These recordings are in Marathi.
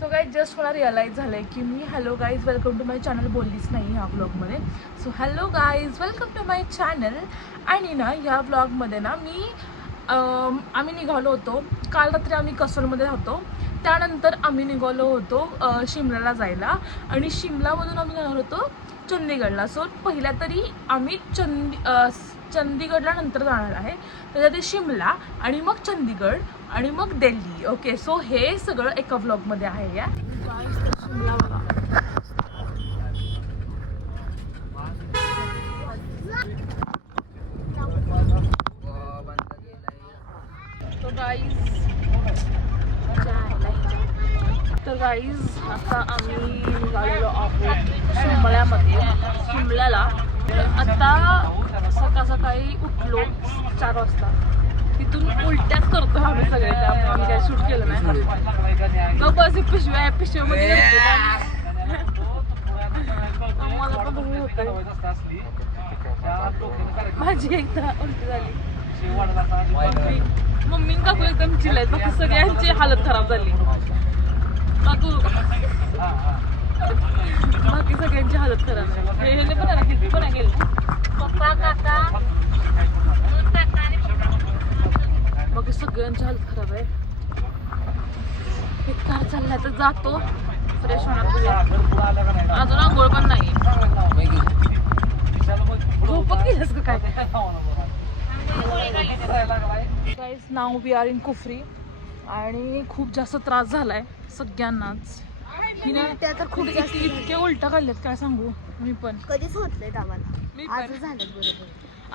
सो गाईज जस्ट मला रिअलाइज झालं आहे की मी hello guys welcome to my channel बोललीच नाही ह्या ब्लॉगमध्ये. So hello guys welcome to my channel. आणि ना ह्या ब्लॉगमध्ये ना आम्ही निघालो होतो काल रात्री. आम्ही कसोलमध्ये राहतो, त्यानंतर आम्ही निघालो होतो शिमल्याला जायला आणि शिमलामधून आम्ही जाणार होतो चंदीगडला. सो पहिल्या तरी आम्ही चंदीगडला नंतर जाणार आहे, त्याच्यात शिमला आणि मग चंदीगड आणि मग दिल्ली. ओके, सो हे सगळं एका ब्लॉगमध्ये आहे. या शिमला बघा. तर गाईज आता आम्ही निघालेलो आहोत शिमल्याला. आता सकाळी उठलो 4 वाजता. तिथून उलट्याच करतो आम्ही सगळे, त्यामुळे आम्ही काय शूट केलं नाही. बस पिशवी आहे, पिशवीमध्ये मला पण बघू होतं. माझी एकदा उलटी झाली. मम्मी काकू एकदम चिल आहेत, बाकी सगळ्यांची हालत खराब झाली. बाकी सगळ्यांची हालत खराब आहे. हे पण गेली पप्पा काका बाकी सगळ्यांची हालत खराब आहे. एक कार चाललाय तर जातो फ्रेश होणार. अजून आंघोळ पण नाही. झोपत गेलंस का काय? गाईज नाव वी आर इन कुफरी आणि खूप जास्त त्रास झालाय सगळ्यांनाच. त्या तर खूप इतके उलटा काढलेत काय सांगू. मी पण कधीच होत नाही आम्हाला, आज झालं बरोबर.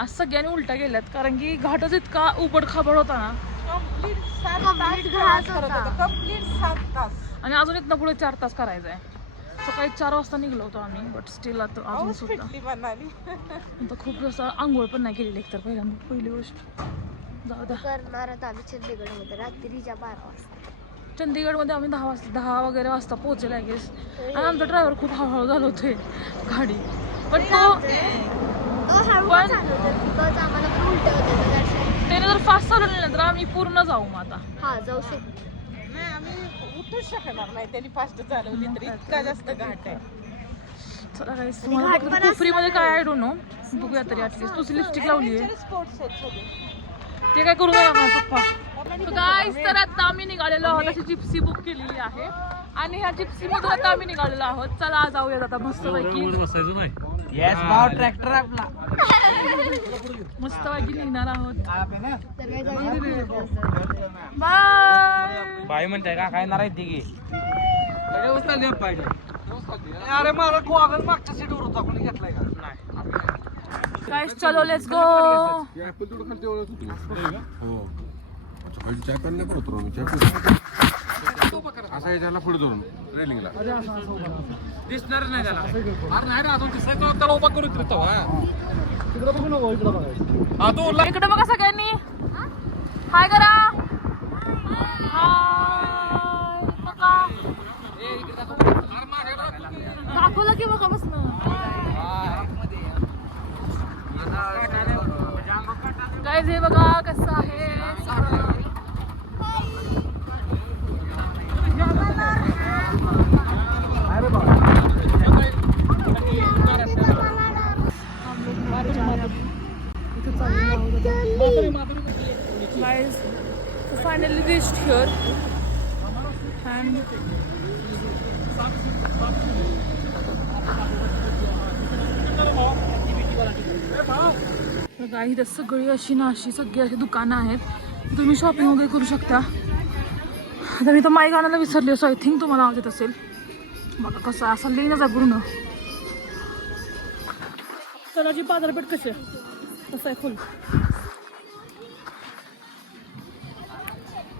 आज सगळ्यांनी उलटा गेल्यात, कारण की घाटच इतका उबड खाबड होता ना. आणि अजून इथनं पुढे 4 तास करायचं आहे. सकाळी 4 वाजता निघलो होतो आम्ही, बट स्टील आता अजून सुद्धा आता खूप जास्त आंघोळ पण नाही केलेली. एकतर पहिली गोष्ट जाऊ द्या. करणार आता आम्ही चंदीगडमध्ये रात्रीच्या 12 वाजता. चंदीगडमध्ये आम्ही 10 वगैरे वाजता पोहोचले आय गेस. आणि आमचा ड्रायव्हर खूप हळूहळू झालं होते गाडी, पण त्याने जर फास्ट चालवलं नाही तर आम्ही पूर्ण जाऊ. मग आता हा जाऊ शकतो. नाही, आम्ही उठूच शकणार नाही. त्यांनी फास्ट चालवली तर इतका जास्त घाट आहे. चला काही तुम्हाला कुफरीमध्ये काय आय डोंट नो, बघूया तरी. ॲटलीस्ट तुझी लिपस्टिक लावली आहे स्पोर्ट्स आहेत सगळे. ते काय करू नका पप्पा. गाईस तर आता आम्ही निघालेलो आहोत. अशी जिप्सी बुक केलेली आहे आणि ह्या जिप्सी मधून आता आम्ही निघालेलो आहोत. चला जाऊयात आता मस्तपैकी. ट्रॅक्टर आपला मस्तपैकी निघणार आहोत. बाय म्हणताय का काय नाराय ती अरे मला कोगल मागच्या सीटवर होता, कोणी घेतलाय का? नाही. गाईस चलो लेट्स गो. दिसणार नाही त्याला. अरे नाही ना, त्याला उभा करू इकडे बघा सगळ्यांनी. हाय करा. हाय बघा. दाखवलं की बघा बस ना. गाईज हे बघा कसं आहे. Guys, so finally reached here and guys सगळी अशी ना अशी सगळी अशी दुकानं आहेत. तुम्ही शॉपिंग वगैरे करू शकता. आता मी तर माई गाण्याला विसरली, सो आय थिंक तुम्हाला आवाज येत असेल. बघा कसं असं लेणच आहे पूर्ण. चलाची बाजारपेठ कशी आहे, कसं आहे फुल.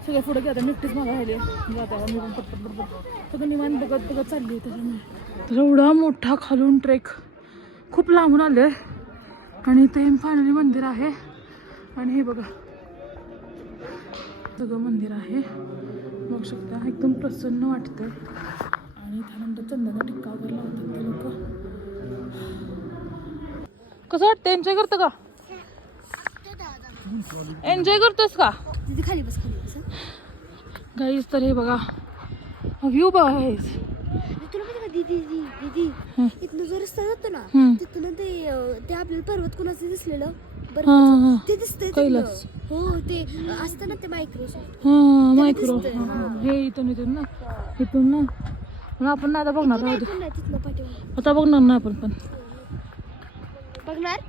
सगळं पुढे घ्या निकटीच मला राहिले जाता मी पण पटपट सगळं निवांत बघत चालली आहे. त्याच्यामुळे तर एवढा मोठा खालून ट्रेक खूप लांबून आले आणि इथे फायनली मंदिर आहे. आणि हे बघा सगळं मंदिर आहे, बघू शकता. एकदम प्रसन्न वाटतंय. आणि त्यानंतर चंदनाचा टिक्का वगैरे लावतात ते लोक. कसं वाटतं, एन्जॉय करतं का? एन्जॉय करतोस का? खाली बस खाली बस. गाईस तर हे बघा व्ह्यू बघायच. तुला माहिती का दीदी दीदी हं. इथनं जो रस्ता जातो ना हं. तिथनं ते आपल्याला पर्वत कोणाचं दिसलेलं हा, बरं हा. ते दिसतंय कैलास. तिथलं. हो ते असतं ना ते मायक्रोसॉफ्ट हा मायक्रो दिसतंय, हा. हे इथून ना इथून ना मग आपण ना आता बघणार आहोत. तिथनं पाठीमागे आता बघणार ना आपण पण. बघणार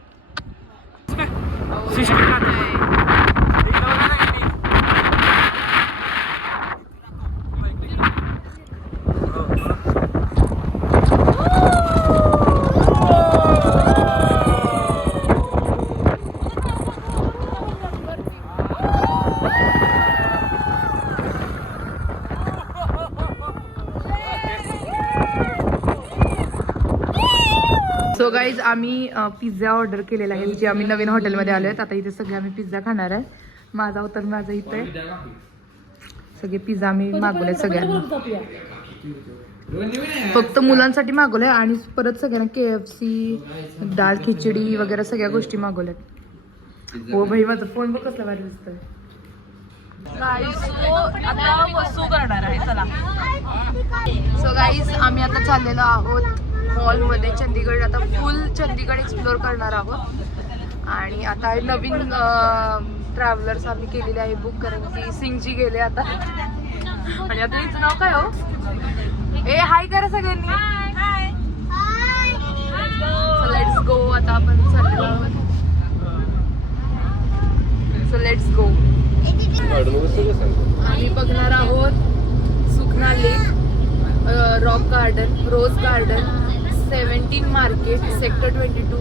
सो गाईज आम्ही पिझ्झा ऑर्डर केलेला आहे जे आम्ही नवीन हॉटेलमध्ये आलो आहेत. आता इथे सगळे आम्ही पिझ्झा खाणार आहे. माझा होता माझं इथे सगळे पिझ्झा आम्ही मागवले सगळ्यांना. फक्त मुलांसाठी मागवलंय आणि परत सगळ्यांना KFC दाल खिचडी वगैरे सगळ्या गोष्टी मागवल्यात. हो भाई माझा फोन बघ कसला भारी दिसतोय. आता वस्तू करणार आहे चला. सो गाईज आम्ही आता चाललेलो आहोत मॉलमध्ये चंदीगड. आता फुल चंदीगड एक्सप्लोर करणार आहोत आणि आता नवीन ट्रॅव्हलर्स आम्ही केलेले आहे बुक कारण की सिंगजी गेले आता. आणि आता हिचं नाव काय हो? ए हाय करा सगळ्यांनी. So let's go. आता आपण चाललेलो आहोत. So let's go. आम्ही बघणार आहोत Sukhna lake, rock garden, rose garden, 17 market, sector 22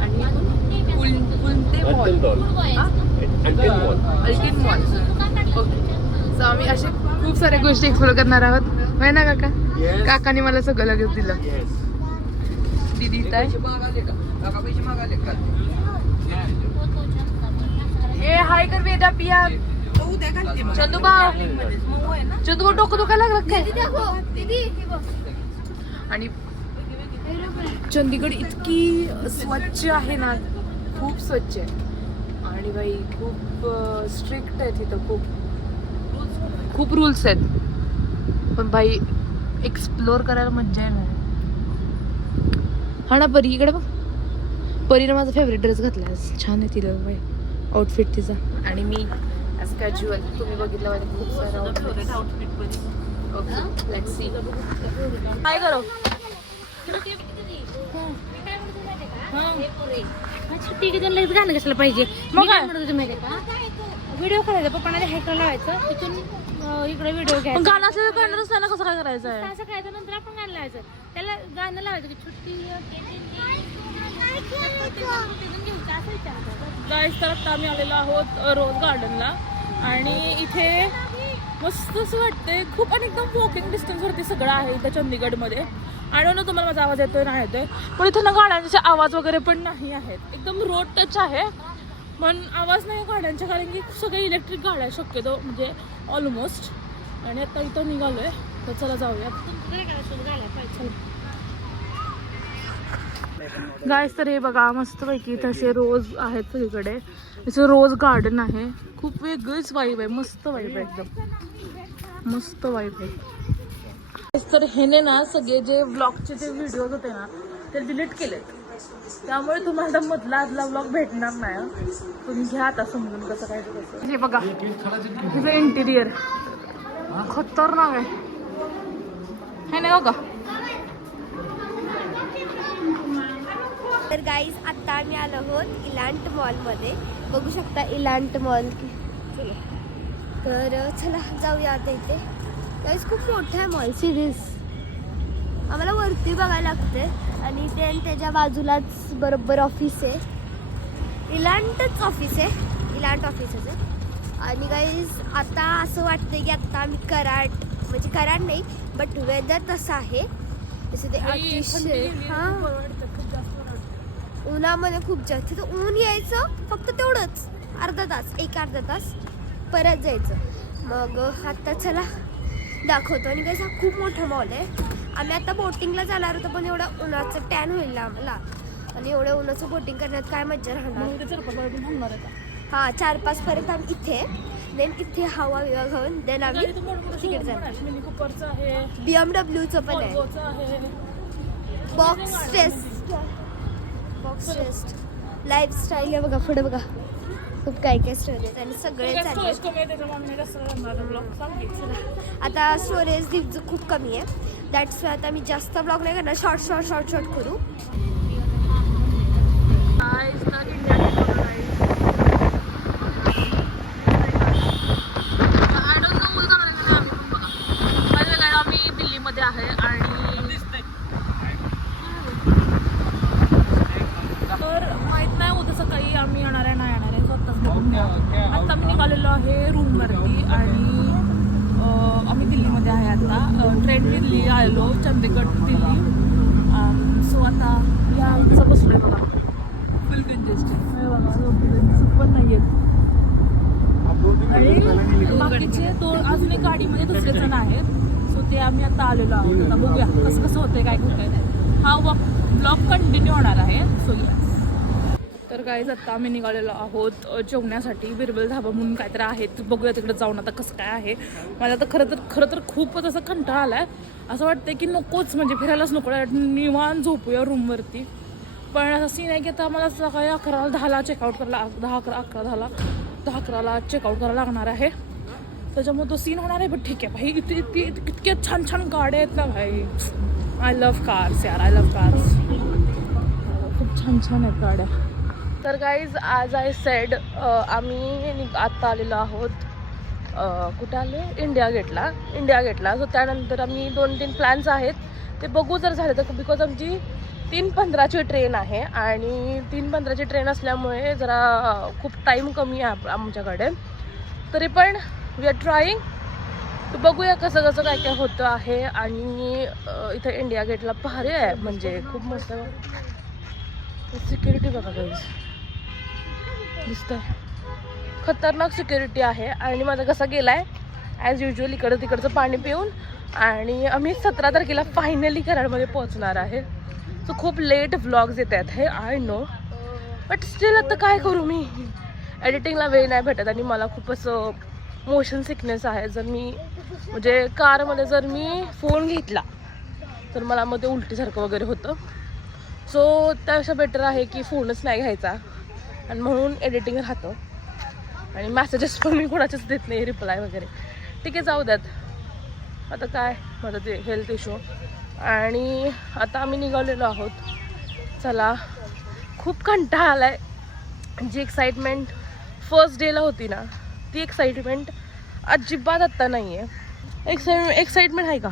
आणि कुलते मॉल, अल्टिन मॉल. ओके. सो आम्ही असे खूप साऱ्या गोष्टी एक्सप्लोर करणार आहोत. होय ना काका? काकाने मला सगळं लगेच दिलं. दीदी इथं आहे. ए हाय कर वेदा पिया. चंदूबा चंदूबा डोकं दुखायला लागलं काय? आणि चंदीगड इतकी स्वच्छ आहे ना, खूप स्वच्छ आहे. आणि बाई खूप स्ट्रिक्ट आहे तिथं. खूप रूल्स आहेत. पण बाई एक्सप्लोर करायला मज्जा येणार. हा ना परी इकडे बघ. परीनं माझा फेवरेट ड्रेस घातला. छान आहे तिला बाई आउटफिट तिचा. आणि मी ॲज कॅज्युअल तुम्ही बघितलं माझे खूप सारे आउटफिट. Okay let's see. काय करो गाणं कशाला पाहिजे मग काय म्हणत होते माहिती का? व्हिडिओ करायचा पप्पांना हायकर लावायचं तिथून इकडे व्हिडिओ घ्यायचा. गाणं असं करणारच त्यांना कसं काय करायचं आहे? असं करायचं नंतर आपण गाणं लावायचं. त्याला गाणं लावायचं की छुट्टी गाईस तर आता आम्ही आलेलो आहोत रोज गार्डनला आणि इथे मस्त असं वाटतंय खूप. आणि एकदम वॉकिंग डिस्टन्सवरती सगळं आहे इथं चंदीगडमध्ये. आणि ना तुम्हाला माझा आवाज येतोय नाही येतोय पण इथं ना गाड्यांचे आवाज वगैरे पण नाही आहेत. एकदम रोड टच आहे पण आवाज नाही गाड्यांच्या कारण की सगळे इलेक्ट्रिक गाड्या शक्यतो म्हणजे ऑलमोस्ट. आणि आता इथं निघालोय तर चला जाऊया. गाईस तर हे बघा मस्तपैकी तसे रोज आहेत सगळीकडे. इथं रोज गार्डन आहे. खूप वेगळीच वाईब आहे. मस्त वाईब आहे एकदम मस्त वाईब आहे. तर ह्याने ना सगळे जे व्लॉगचे जे व्हिडिओज होते ना ते डिलीट केलेत. त्यामुळे तुम्हाला मधला आदला व्लॉग भेटणार नाही. तुम्ही घ्या आता समजून कसं काय कसं. हे बघा हिचं इंटिरियर खतरनाक आहे. हे नाही बघा. तर गाईज आता आम्ही आलो आहोत इलांट मॉलमध्ये. बघू शकता इलांट मॉल. तर चला जाऊया आता. इथे गाईज खूप मोठा आहे मॉल सिरीज. आम्हाला वरती बघायला लागते आणि ते त्याच्या बाजूलाच बरोबर ऑफिस आहे. इलांटच ऑफिस आहे. इलांट ऑफिसच आहे. आणि गाईज आता असं वाटतं की आता आम्ही कराड म्हणजे कराड नाही बट वेदर तसं आहे जसं ते अतिशय हां उन्हामध्ये खूप जास्त. तिथं ऊन यायचं फक्त तेवढंच अर्धा तास अर्धा तास परत जायचं. मग आता चला दाखवतो. आणि कसं खूप मोठा मॉल आहे. आम्ही आता बोटिंगला जाणार होतो पण एवढं उन्हाचं टॅन होईल ना आम्हाला. आणि एवढ्या उन्हाचं बोटिंग करण्यात काय मज्जा राहणार. हां 4-5 पर्यंत आम्ही इथे देन इथे हवा विवा खाऊन देन आम्ही तिकडे जाणार. मिनी कुपरचं आहे, BMWचं पण आहे. Volvoचं आहे. बॉक्स टेस्ट लाईफस्टाईल आहे बघा. पुढे बघा खूप काय काय स्टोरी आहेत आणि सगळे काय चालले. storage कमी आहे त्याच्यामुळे मी जास्त करणार vlog. सांग की. आता स्टोरेज खूप कमी आहे. दॅट्स वाय आता मी जास्त ब्लॉग नाही करणार. शॉर्ट करू. Guys, ना इंडिया गेट बघा guys. I don't know what जाणार आहे का आम्ही पण बघा. By the way, guys, आम्ही दिल्लीमध्ये आहे आणि तर माहित नाही उद्या सकाळी आम्ही येणार आहे नाही येणार आहे स्वतःच बघून घ्या. आता मी निघालेलो आहे रूमवरती आणि आम्ही दिल्लीमध्ये आहे आता. ट्रेन दिल्ली आलेलो, चंदीगड दिल्ली. सो आता या आमचं बसलोय बघा. फुल कंजेस्टेड बघा, दिसत पण नाही आहेत. आणि बाकीचे अजून एक गाडीमध्ये दुसरे जण आहेत. सो ते आम्ही आता आलेलो आहोत. आता बघूया कसं कसं होतंय काय होतंय. हा ब्लॉग कंटिन्यू होणार आहे. So yes. तर गाईज आता आम्ही निघालेलो आहोत जेवण्यासाठी. बिरबल धाबा म्हणून काहीतरी आहे, तर बघूया तिकडे जाऊन आता कसं काय आहे. मला तर खरं तर खूपच असं कंटाळा आलाय. असं वाटतंय की नकोच, म्हणजे फिरायलाच नको, निवांत झोपूया रूमवरती. पण असं सीन आहे की आता मला सकाळी 10:10ला चेकआउट करायला 10:11ला चेकआउट करायला लागणार आहे. त्याच्यामुळे तो सीन होणार आहे. पण ठीक आहे भाई, इतके छान छान गाड्या आहेत ना भाई. आय लव्ह कार्स यार, आय लव्ह कार्स. खूप छान छान आहेत गाड्या. तर गाईज आज आय सेड आम्ही आत्ता आलेलो आहोत. कुठे आले? इंडिया गेटला. सो त्यानंतर आम्ही 2-3 प्लॅन्स आहेत ते बघू जर झाले तर. बिकॉज आमची 3:15ची ट्रेन आहे आणि 3:15ची ट्रेन असल्यामुळे जरा खूप टाईम कमी आहे आमच्याकडे. तरी पण वी आर ट्राईंग. तर बघूया कसं कसं काय काय होतं आहे. आणि इथं इंडिया गेटला भारी आहे, म्हणजे खूप मस्त सिक्युरिटी बघा गाईज, दिसतंय खतरनाक सिक्युरिटी आहे. आणि माझा कसा गेलाय ॲज युजल इकडं तिकडचं पाणी पिऊन. आणि आम्ही 17 तारखेला फायनली कराडमध्ये पोहोचणार आहे. सो खूप लेट व्लॉग्स येत आहेत हे आय नो, बट स्टील आता काय करू, मी एडिटिंगला वेळ नाही भेटत. आणि मला खूप असं मोशन सिकनेस आहे. जर मी म्हणजे कारमध्ये जर मी फोन घेतला तर मला मध्ये उलटीसारखं वगैरे होतं. सो त्यापेक्षा बेटर आहे की फोनच नाही घ्यायचा. आणि म्हणून एडिटिंग राहतं. आणि मेसेजेस पण मी कोणाचेच देत नाही रिप्लाय वगैरे. ठीक आहे, जाऊ द्यात. आता काय माझं ते हेल्थ इश्यू. आणि आता आम्ही निघालेलो आहोत. चला, खूप कंटाळा आलाय. जी एक्साइटमेंट फर्स्ट डेला होती ना, ती एक्साइटमेंट अजिबात आत्ता नाही आहे. एक्साइटमेंट आहे का?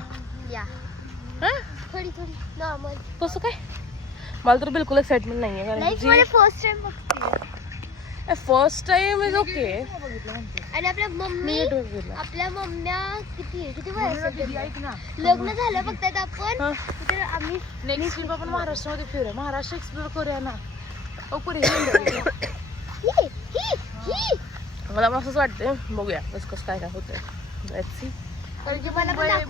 हां, थोडी नॉर्मल. कसं काय? मला तर बिलकुल एक्साइटमेंट नाही आहे. कारण फर्स्ट टाइम बघते. First time is okay. आणि आपल्या मम्म्या किती वयाच्या लग्न झालं बघतात आपण. तर आम्ही नेक्स्ट ट्रिप आपण महाराष्ट्रामध्ये फिरूया. महाराष्ट्र एक्सप्लोर करूया ना. मला असंच वाटतंय. बघूया कसं कसं काय काय होतंय. Let's see. कारण की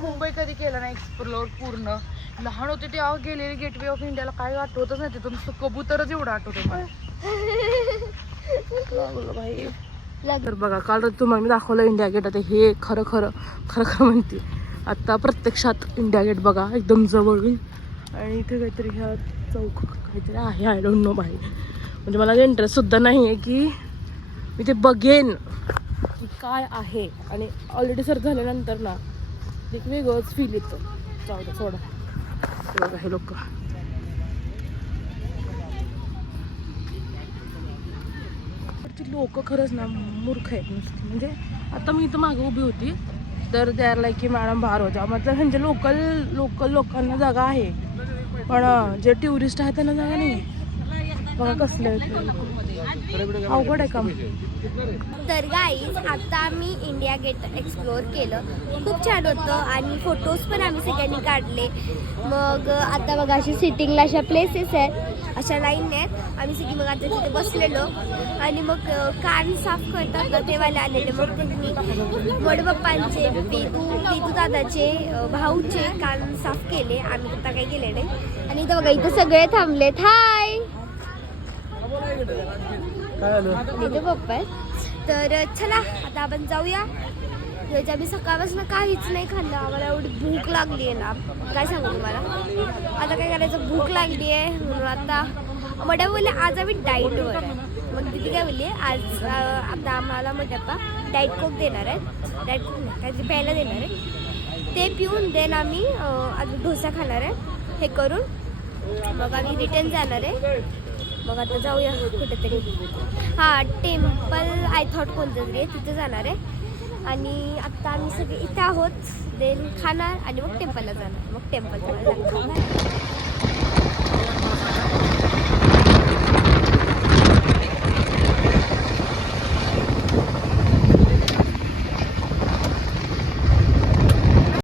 मुंबई कधी केलं नाही एक्सप्लोर पूर्ण. लहान होते तेव्हा गेलेले गेटवे ऑफ इंडियाला काय आठवतच नाही. तिथून कबूतरच एवढं आठवतं मला. भाई तर बघा, काल तुम्हाला मी दाखवलं इंडिया गेट. आता हे खरं खरं म्हणते. आता प्रत्यक्षात इंडिया गेट बघा एकदम जवळून. आणि इथे काहीतरी ह्या चौक काहीतरी आहे. आय डोंट नो भाई. म्हणजे मला इंटरेस्ट सुद्धा नाही आहे की मी ते बघेन की काय आहे. आणि ऑलरेडी सर्च झाल्यानंतर ना एक वेगळंच फील येतं. जाऊ द्या, सोडा. बघा हे लोक खरंच ना मूर्ख आहेत नुसती. म्हणजे आता मी इथं मागे उभी होती तर त्या लाईक की मॅडम बाहेर होत्या. मतलब ह्यांच्या लोकल लोकांना जागा आहे, पण जे टुरिस्ट आहेत त्यांना जागा नाही. बघा कसलं अवघड आहे काम. तर गाईज आता आम्ही इंडिया गेट एक्सप्लोअर केलं. खूप छान होतं आणि फोटोज पण आम्ही सगळ्यांनी काढले. मग आता बघा अशी सिटिंगला अशा प्लेसेस आहेत, अशा लाईन आहेत. आम्ही सगळी मग आता तिथे बसलेलो आणि मग कान साफ करतात ना तेव्हा आलेले. मग त्यांनी वडपप्पांचे विदू दादाचे भाऊचे कान साफ केले. आम्ही आता काही केले नाही. आणि इथं बघा इथं सगळे थांबलेत. हाय, इथे पप्पा आहेत. तर चला आता आपण जाऊया. म्हणजे आम्ही सकाळपासून काहीच नाही खाल्लं. आम्हाला एवढी भूक लागली आहे ना, काय सांगू तुम्हाला. आता काय करायचं, भूक लागली आहे म्हणून आता मोठ्या बोलले आज आम्ही डाईटवर आहे. मग तिथे काय बोलली आज आता आम्हाला मोठ्याप्पा डाईट कोक देणार आहेत. डाईट कोक नाही काहीतरी प्यायला देणार आहे. ते पिऊन देन आम्ही अजून डोसा खाणार आहे. हे करून मग आम्ही रिटर्न जाणार आहे. मग आता जाऊया कुठेतरी. हां टेम्पल आय थॉट कोणतं तरी आहे तिथे जाणार आहे. आणि आत्ता आम्ही सगळे इथे आहोत. देन खाणार आणि मग टेम्पलला जाणार. मग टेम्पल